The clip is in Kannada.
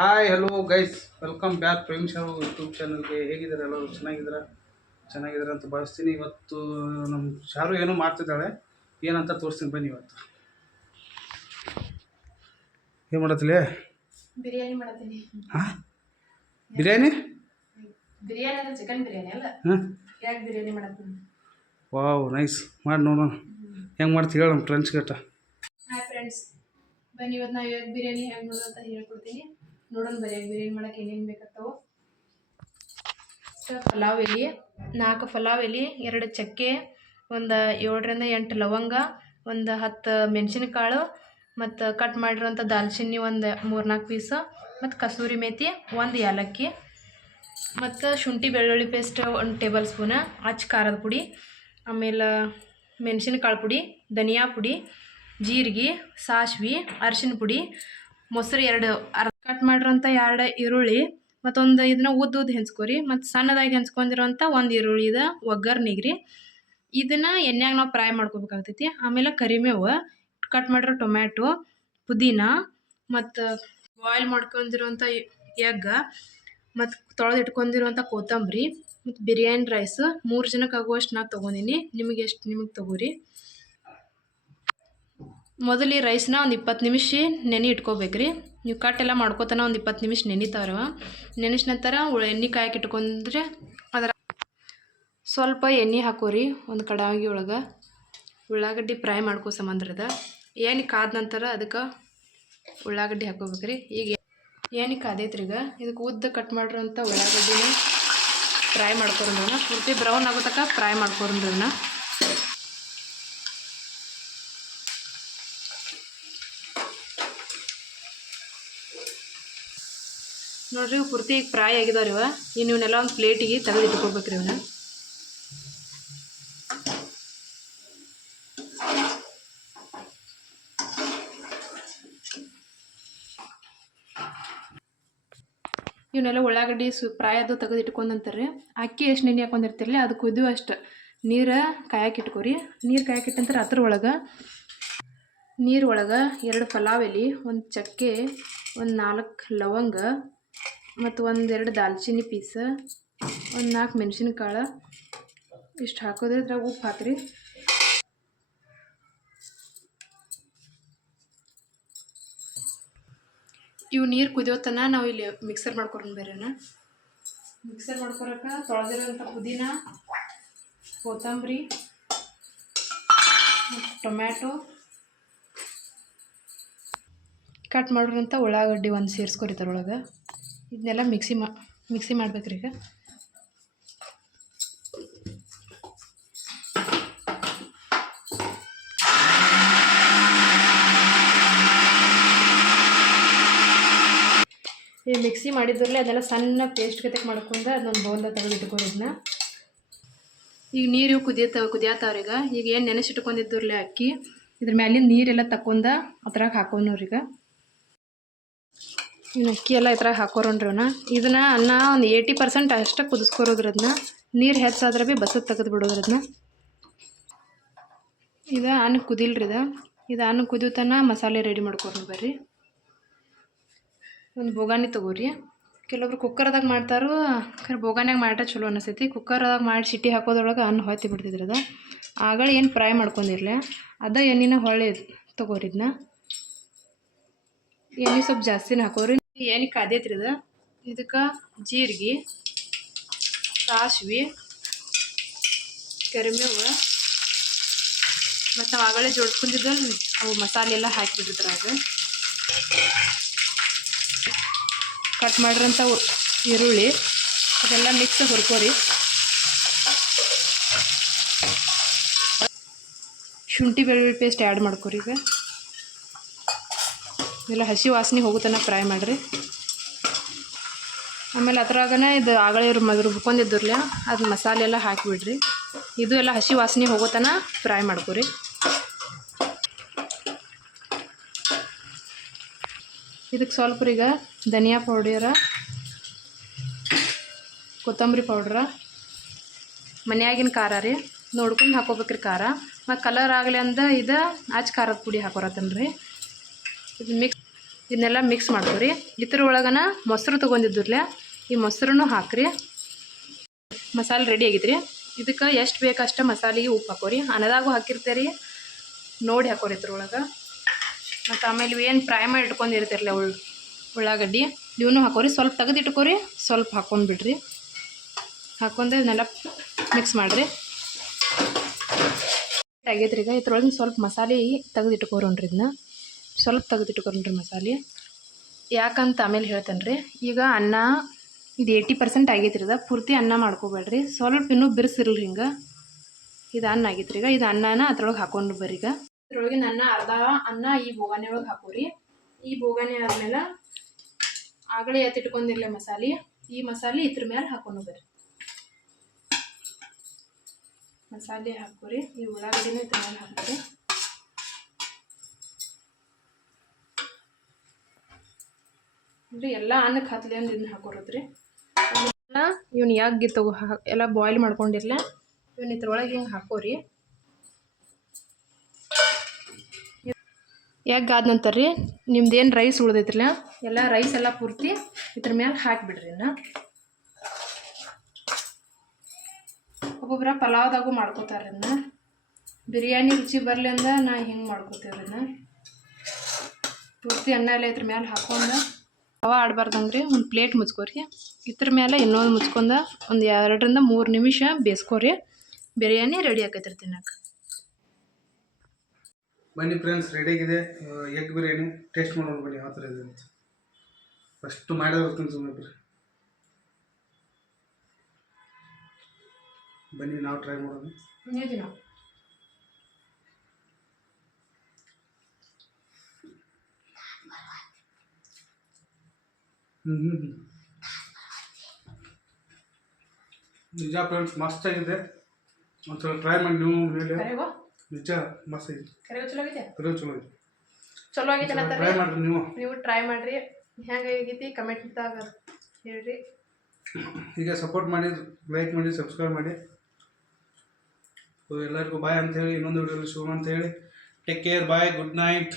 Hi hello guys, welcome back Prem show YouTube ಚಾನಲ್ಗೆ. ಹೇಗಿದ್ದಾರೆ ಎಲ್ಲರೂ? ಚೆನ್ನಾಗಿದ್ದಾರೆ ಅಂತ ಭಾವಿಸ್ತೀನಿ. ಇವತ್ತು ನಮ್ಮ ಶಾರು ಏನೋ ಮಾಡ್ತಿದ್ದಾಳೆ, ಏನಂತ ತೋರಿಸ್ತೀನಿ ಬನ್ನಿ. ಇವತ್ತು ಏನು ಮಾಡತ್ತಿಲ್ಲ? ಬಿರಿಯಾನಿ ಮಾಡತ್ತೀನಿ. ಹಾಂ, ಬಿರಿಯಾನಿ? ಬಿರಿಯಾನಿ ಅಂದ್ರೆ ಚಿಕನ್ ಬಿರಿಯಾನಿ ಅಲ್ಲ. ಯಾಕೆ ಬಿರಿಯಾನಿ ಮಾಡತ್ತೀನಿ? Wow, nice. ಮಾಡಿ ನೋಡೋಣ ಹೆಂಗೆ ಮಾಡ್ತೀವಿ ಹೇಳಿ ನಮ್ಮ ಫ್ರೆಂಡ್ಸ್ ಗಟ್ಟ. ಹಾಯ್ ಫ್ರೆಂಡ್ಸ್, ಬನ್ನಿ ಇವತ್ತು ನಾವು ಯಾಕೆ ಬಿರಿಯಾನಿ ಹೆಂಗೆ ಮಾಡೋದು ಅಂತ ಹೇಳ್ಕೊಡ್ತೀನಿ. ನೋಡೋಣ ಬರೀ ಬಿರಿಯಾನಿ ಮಾಡಕ್ಕೆ ಏನೇನು ಬೇಕಾಗ್ತಾವೆ. ಪಲಾವ್ ಎಲೆ, 4 ಪಲಾವ್ ಎಲೆ, 2 ಚಕ್ಕೆ, ಒಂದು 7ರಿಂದ 8 ಲವಂಗ, ಒಂದು 10 ಮೆಣಸಿನಕಾಳು, ಮತ್ತು ಕಟ್ ಮಾಡಿರೋಂಥ ದಾಲ್ಚಿನ್ನಿ ಒಂದು 3-4 ಪೀಸು, ಮತ್ತು ಕಸೂರಿ ಮೇಥಿ 1 ಏಲಕ್ಕಿ, ಮತ್ತು ಶುಂಠಿ ಬೆಳ್ಳುಳ್ಳಿ ಪೇಸ್ಟ್ 1 ಟೇಬಲ್ ಸ್ಪೂನ, ಖಾರದ ಪುಡಿ, ಆಮೇಲೆ ಮೆಣಸಿನಕಾಳು ಪುಡಿ, ಧನಿಯಾ ಪುಡಿ, ಜೀರಿಗೆ, ಸಾಸಿವೆ, ಅರಿಶಿನ ಪುಡಿ, ಮೊಸರು 2 ಕಟ್ ಮಾಡಿರೋಂಥ 2 ಈರುಳ್ಳಿ, ಮತ್ತೊಂದು ಇದನ್ನ ಉದ್ದು ಹೆಂಚ್ಕೊರಿ, ಮತ್ತು ಸಣ್ಣದಾಗಿ ಹೆಂಚ್ಕೊಂಡಿರೋಂಥ 1 ಈರುಳ್ಳಿದ ಒಗ್ಗರ್ನಿಗೆ ರೀ. ಇದನ್ನು ಎಣ್ಣೆಯಾಗ ನಾವು ಫ್ರೈ ಮಾಡ್ಕೋಬೇಕಾಗ್ತೈತಿ. ಆಮೇಲೆ ಕರಿಮೇವು, ಕಟ್ ಮಾಡಿರೋ ಟೊಮ್ಯಾಟೊ, ಪುದೀನ, ಮತ್ತು ಬಾಯ್ಲ್ ಮಾಡ್ಕೊಂಡಿರೋಂಥ ಎಗ್, ಮತ್ತು ತೊಳೆದು ಇಟ್ಕೊಂಡಿರೋಂಥ ಕೊತ್ತಂಬರಿ, ಮತ್ತು ಬಿರಿಯಾನಿ ರೈಸ್ 3 ಜನಕ್ಕೆ ಆಗುವಷ್ಟು ನಾನು ತೊಗೊಂಡಿನಿ. ನಿಮಗೆ ತೊಗೋರಿ. ಮೊದಲು ಈ ರೈಸ್ನ ಒಂದು 20 ನಿಮಿಷ ನೆನೆ ಇಟ್ಕೋಬೇಕ್ರಿ. ನೀವು ಕಟ್ಟೆಲ್ಲ ಮಾಡ್ಕೋತಾನೆ ಒಂದು 20 ನಿಮಿಷ ನೆನಿತಾರವ. ನೆನೆಸಿದ ನಂತರ ಎಣ್ಣೆ ಕಾಯಕ್ಕೆ ಇಟ್ಕೊಂಡ್ರೆ ಅದರ ಸ್ವಲ್ಪ ಎಣ್ಣೆ ಹಾಕೋರಿ. ಒಂದು ಕಡಾಯಿ ಒಳಗೆ ಉಳ್ಳಾಗಡ್ಡಿ ಫ್ರೈ ಮಾಡ್ಕೋ ಸಂಬಂಧ್ರದ ಎಣ್ಣೆ ಕಾದ ನಂತರ ಅದಕ್ಕೆ ಉಳ್ಳಾಗಡ್ಡಿ ಹಾಕೋಬೇಕ್ರಿ. ಈಗ ಎಣ್ಣೆ ಕಾದೈತ್ರಿ. ಈಗ ಇದಕ್ಕೆ ಉದ್ದ ಕಟ್ ಮಾಡಿರೋಂಥ ಉಳ್ಳಾಗಡ್ಡಿನ ಫ್ರೈ ಮಾಡ್ಕೊರೋಣ. ಪೂರ್ತಿ ಬ್ರೌನ್ ಆಗೋ ತನಕ ಫ್ರೈ ಮಾಡ್ಕೊರೋಣ. ನೋಡ್ರಿ, ಪೂರ್ತಿ ಈಗ ಫ್ರೈ ಆಗಿದಾವ ಇವ. ಇನ್ನು ಇವನ್ನೆಲ್ಲ ಒಂದು ಪ್ಲೇಟಿಗೆ ತೆಗೆದು ಇಟ್ಕೋಬೇಕ್ರಿ. ಇವನ್ನ ಇವನ್ನೆಲ್ಲ ಉಳ್ಳಾಗಡ್ಡಿ ಫ್ರೈ ಅದು ತೆಗೆದು ಇಟ್ಕೊಂಡಂತಾರೆ. ಅಕ್ಕಿ ಎಷ್ಟು ನೆನೆ ಹಾಕೊಂಡಿರ್ತಿರಲಿ ಅದು ಕುದಿಯೋ ಅಷ್ಟು ನೀರು ಕಾಯಕ್ಕೆ ಇಟ್ಕೊರಿ. ನೀರು ಕಾಯಕ್ಕೆ ಇಟ್ಟಂತಾರೆ. ನೀರು ಒಳಗೆ 2 ಪಲಾವ್ ಎಲೆ, 1 ಚಕ್ಕೆ, ಒಂದು 4 ಲವಂಗ, ಮತ್ತು 1-2 ದಾಲ್ಚಿನ್ನಿ ಪೀಸ್, ಒಂದು 4 ಮೆಣಸಿನಕಾಳು ಇಷ್ಟು ಹಾಕೋದ್ರೆ ಇದ್ರಾಗ ಉಪ್ಪು ಹಾಕ್ರಿ. ಇವು ನೀರು ಕುದಿಯೋತನ ನಾವು ಇಲ್ಲಿ ಮಿಕ್ಸರ್ ಮಾಡ್ಕೊಂಡು ಬೇರೆನ ಮಿಕ್ಸರ್ ಮಾಡ್ಕೊಳಕ್ಕೆ ತೊಳೆದಿರೋಂಥ ಪುದೀನ, ಕೊತ್ತಂಬರಿ, ಟೊಮ್ಯಾಟೊ, ಕಟ್ ಮಾಡಿರೋಂಥ ಉಳ್ಳಾಗಡ್ಡಿ ಒಂದು ಸೇರಿಸ್ಕೊರಿತಾರೊಳಗೆ. ಇದನ್ನೆಲ್ಲ ಮಿಕ್ಸಿ ಮಾಡ್ಬೇಕ್ರಿ. ಈಗ ಈ ಮಿಕ್ಸಿ ಮಾಡಿದ್ರಲ್ಲೇ ಅದೆಲ್ಲ ಸಣ್ಣ ಪೇಸ್ಟ್ ಗತೆಗೆ ಮಾಡ್ಕೊಂಡು ಅದನ್ನೊಂದು ಬೌಲ್ದಾಗ ತೆಗೆದಿಟ್ಕೊರಿ. ಇದನ್ನ ಈಗ ನೀರು ಕುದಿಯತ್ತಾವ್ರೀಗ. ಈಗ ಏನು ನೆನೆಸಿಟ್ಕೊಂಡಿದ್ದರ್ಲೆ ಅಕ್ಕಿ ಇದ್ರ ಮ್ಯಾಲಿನ ನೀರೆಲ್ಲ ತಕ್ಕೊಂಡ ಅದ್ರಾಗ ಹಾಕೋನವ್ರೀಗ. ಇನ್ನು ಅಕ್ಕಿ ಎಲ್ಲ ಈ ಥರ ಹಾಕೋರೋಣ್ರಿ. ಇದನ್ನ ಅನ್ನ ಒಂದು 80% ಅಷ್ಟೇ ಕುದಿಸ್ಕೊರೋದ್ರಿ. ಅದನ್ನ ನೀರು ಹೆಚ್ಚಾದ್ರೆ ಭೀ ಬಸದ್ ತೆಗೆದು ಬಿಡೋದ್ರಿ. ಅದನ್ನ ಇದು ಅನ್ನ ಕುದಿಲ್ರಿ. ಇದು ಅನ್ನ ಕುದಿಯೋತನ ಮಸಾಲೆ ರೆಡಿ ಮಾಡ್ಕೊರಿ. ಬರ್ರಿ, ಒಂದು ಬೋಗಾನಿ ತೊಗೋರಿ. ಕೆಲವೊಬ್ರು ಕುಕ್ಕರ್ದಾಗ ಮಾಡ್ತಾರೋ, ಬೋಗಾನ್ಯಾಗ ಮಾಡ್ರೆ ಚಲೋ ಅನಿಸ್ತೈತಿ. ಕುಕ್ಕರ್ದಾಗ ಮಾಡಿ ಸಿಟಿ ಹಾಕೋದ್ರೊಳಗೆ ಅನ್ನ ಹೊತ್ತಿ ಬಿಡ್ತಿದ್ರಿ. ಅದು ಆಗಳ ಏನು ಫ್ರೈ ಮಾಡ್ಕೊಂಡಿರಲಿ ಅದ ಎಣ್ಣೆನ ಹೊಳ್ಳಿ ತೊಗೋರಿ. ಇದನ್ನ ಎಣ್ಣೆ ಸ್ವಲ್ಪ ಜಾಸ್ತಿನ ಹಾಕೋರಿ. ಎಣ್ಣೆ ಕಾದೈತ್ರಿ. ಇದಕ್ಕೆ ಜೀರಿಗೆ, ಸಾಸಿವೆ, ಕರಿಮೇವು, ಮತ್ತು ನಾವು ಆಗಲೇ ಜೋಡಿಸ್ಕೊಂಡಿದ್ದು ಅವು ಮಸಾಲೆ ಎಲ್ಲ ಹಾಕಿಬಿಟ್ಟಿದ್ರಾಗ ಕಟ್ ಮಾಡಿರೋಂಥ ಈರುಳ್ಳಿ ಅದೆಲ್ಲ ಮಿಕ್ಸ್ ಹುರ್ಕೋರಿ. ಶುಂಠಿ ಬೆಳ್ಳುಳ್ಳಿ ಪೇಸ್ಟ್ ಆ್ಯಡ್ ಮಾಡ್ಕೊರಿ. ಈಗ ಎಲ್ಲ ಹಸಿ ವಾಸನೆ ಹೋಗುತ್ತಾನ ಫ್ರೈ ಮಾಡಿರಿ. ಆಮೇಲೆ ಅದ್ರಾಗನೇ ಇದು ಆಗಲೇ ರುಬ್ಕೊಂಡಿದ್ದಿರಲಿ ಅದು ಮಸಾಲೆ ಎಲ್ಲ ಹಾಕಿಬಿಡ್ರಿ. ಇದು ಎಲ್ಲ ಹಸಿ ವಾಸನೆ ಹೋಗೋತನ ಫ್ರೈ ಮಾಡ್ಕೊರಿ. ಇದಕ್ಕೆ ಸ್ವಲ್ಪ ಈಗ ಧನಿಯಾ ಪೌಡರ, ಕೊತ್ತಂಬರಿ ಪೌಡ್ರ, ಮನೆಯಾಗಿನ ಖಾರ ರೀ ನೋಡ್ಕೊಂಡು ಹಾಕೋಬೇಕ್ರಿ ಖಾರ. ಮತ್ತು ಕಲರ್ ಆಗಲಿ ಅಂದ ಇದು ಖಾರದ ಪುಡಿ ಹಾಕೋರತ್ತನ್ರಿ. ಇದು ಇದನ್ನೆಲ್ಲ ಮಿಕ್ಸ್ ಮಾಡ್ಕೊರಿ. ಇದ್ರ ಒಳಗನ ಮೊಸರು ತೊಗೊಂಡಿದ್ದಿರ್ಲೆ ಈ ಮೊಸರನ್ನು ಹಾಕ್ರಿ. ಮಸಾಲೆ ರೆಡಿ ಆಗೈತ್ರಿ. ಇದಕ್ಕೆ ಎಷ್ಟು ಬೇಕಷ್ಟು ಮಸಾಲೆಗೆ ಉಪ್ಪು ಹಾಕೋರಿ. ಅನ್ನದಾಗೂ ಹಾಕಿರ್ತೀರಿ, ನೋಡಿ ಹಾಕೋರಿ ಇದ್ರೊಳಗೆ. ಮತ್ತು ಆಮೇಲೆ ಏನು ಫ್ರೈ ಮಾಡಿ ಇಟ್ಕೊಂಡಿರ್ತಿರಲ್ಲ ಉಳ್ಳಾಗಡ್ಡಿ ಇವನು ಹಾಕೋರಿ. ಸ್ವಲ್ಪ ತೆಗೆದು ಇಟ್ಕೋರಿ, ಸ್ವಲ್ಪ ಹಾಕೊಂಡು ಬಿಡ್ರಿ. ಹಾಕೊಂಡು ಇದನ್ನೆಲ್ಲ ಮಿಕ್ಸ್ ಮಾಡಿರಿ. ಆಗೈತ್ರಿ. ಈಗ ಇದ್ರೊಳಗೆ ಸ್ವಲ್ಪ ಮಸಾಲೆ ತೆಗೆದು ಇಟ್ಕೋರೋಣ್ರಿ. ಇದನ್ನ ಸ್ವಲ್ಪ ತೆಗೆದು ಇಟ್ಕೋರೋಣ್ರಿ ಮಸಾಲೆ. ಯಾಕಂತ ಆಮೇಲೆ ಹೇಳ್ತೇನೆ ರೀ. ಈಗ ಅನ್ನ ಇದು 80% ಆಗೈತ್ರಿ. ಇದು ಪೂರ್ತಿ ಅನ್ನ ಮಾಡ್ಕೋಬೇಡ್ರಿ, ಸ್ವಲ್ಪ ಇನ್ನೂ ಬಿರ್ಸಿರಲ್ರಿ. ಹಿಂಗೆ ಇದು ಅನ್ನ ಆಗೈತ್ರಿ. ಈಗ ಇದು ಅನ್ನನ ಅದ್ರೊಳಗೆ ಹಾಕೊಂಡು ಬರ್ರಿ. ಈಗ ಇದ್ರೊಳಗಿನ ಅರ್ಧ ಅನ್ನ ಈ ಬೋಗಾನಿ ಒಳಗೆ ಹಾಕೋರಿ. ಈ ಬೋಗಾನಿ ಆದ್ಮೇಲೆ ಆಗಲೇ ಎತ್ತಿಟ್ಕೊಂಡಿರಲಿ ಮಸಾಲೆ, ಈ ಮಸಾಲೆ ಇದ್ರ ಮೇಲೆ ಹಾಕೊಂಡು ಬರ್ರಿ. ಮಸಾಲೆ ಹಾಕೋರಿ. ಈ ಉಳ್ಳಾಗಡ್ಡಿನ ಇದ್ರ ಮೇಲೆ ಹಾಕೋರಿ. ಅಂದರೆ ಎಲ್ಲ ಅನ್ನಕ್ಕೆ ಹತ್ತಲಿ ಅಂದ್ರೆ ಇದನ್ನ ಹಾಕೋರದ್ರಿ. ಇವ್ನು ಯಾಕೆ ತಗೋ ಎಲ್ಲ ಬಾಯ್ಲ್ ಮಾಡ್ಕೊಂಡಿರ್ಲ ಇವನ್ನ ಇದ್ರೊಳಗೆ ಹಿಂಗೆ ಹಾಕೋರಿ. ಯಾಕೆ ಆದ ನಂತರ ರೀ ನಿಮ್ದೇನು ರೈಸ್ ಉಳ್ದೈತ್ರಲ್ಲ ಎಲ್ಲ ರೈಸ್ ಎಲ್ಲ ಪೂರ್ತಿ ಇದ್ರ ಮೇಲೆ ಹಾಕಿಬಿಡ್ರಿ. ಇನ್ನು ಒಬ್ಬೊಬ್ಬರ ಪಲಾವ್ದಾಗೂ ಮಾಡ್ಕೋತಾರೆ. ಇದನ್ನ ಬಿರಿಯಾನಿ ರುಚಿ ಬರಲಿ ಅಂದ್ರೆ ನಾ ಹಿಂಗೆ ಮಾಡ್ಕೋತೇವ್ರಿ. ಇದನ್ನ ಪೂರ್ತಿ ಅನ್ನ ಎಲ್ಲ ಇದ್ರ ಮೇಲೆ ಹಾಕೊಂಡು ತವಾ ಆಡಬಾರ್ದಂಗ್ರಿ ಒಂದು ಪ್ಲೇಟ್ ಮುಚ್ಕೋರಿ. ಇದ್ರ ಮೇಲೆ ಇನ್ನೊಂದು ಮುಚ್ಕೊಂಡು ಒಂದು 2 ರಿಂದ 3 ನಿಮಿಷ ಬೇಯಿಸ್ಕೋರಿ. ಬಿರಿಯಾನಿ ರೆಡಿ ಆಕೈತ್ರಿ ತಿನ್ನಕ್ಕೆ. ಬನ್ನಿ ಫ್ರೆಂಡ್ಸ್, ರೆಡಿಯಾಗಿದೆ ಎಗ್ ಬಿರಿಯಾನಿ. ಟೇಸ್ಟ್ ಮಾಡೋಣ ಬನ್ನಿ ಯಾವ ಥರ ಇದೆ ಅಂತ. ಫಸ್ಟು ಮಾಡಿದ್ರೆ ಸುಮ್ಮನೆ ಬನ್ನಿ ನಾವು ಟ್ರೈ ಮಾಡೋಣ. ನಿಜ ಫ್ರೆಂಡ್ಸ್ ಮಸ್ತ್ ಆಗಿದೆ. ಒಂದ್ಸಲ ಟ್ರೈ ಮಾಡಿ ನೀವು ಮೇಲೆ. ನಿಜ ಮಸ್ತ್ ಆಗಿದೆ. ಚಲೋ ಆಗಿದೆ. ಚಲೋ ಆಗೈತೆ ಟ್ರೈ ಮಾಡಿರಿ. ನೀವು ಟ್ರೈ ಮಾಡಿರಿ. ಹೆಂಗೆ ಆಗೈತಿ ಕಮೆಂಟ್ದಾಗ ಹೇಳ್ರಿ. ಹೀಗೆ ಸಪೋರ್ಟ್ ಮಾಡಿ, ಲೈಕ್ ಮಾಡಿ, ಸಬ್ಸ್ಕ್ರೈಬ್ ಮಾಡಿ. ಎಲ್ಲರಿಗೂ ಬಾಯ್ ಅಂತ ಹೇಳಿ ಇನ್ನೊಂದು ವಿಡಿಯೋಲಿ ಶುರು ಅಂತ ಹೇಳಿ ಟೇಕ್ ಕೇರ್. ಬಾಯ್, ಗುಡ್ ನೈಟ್.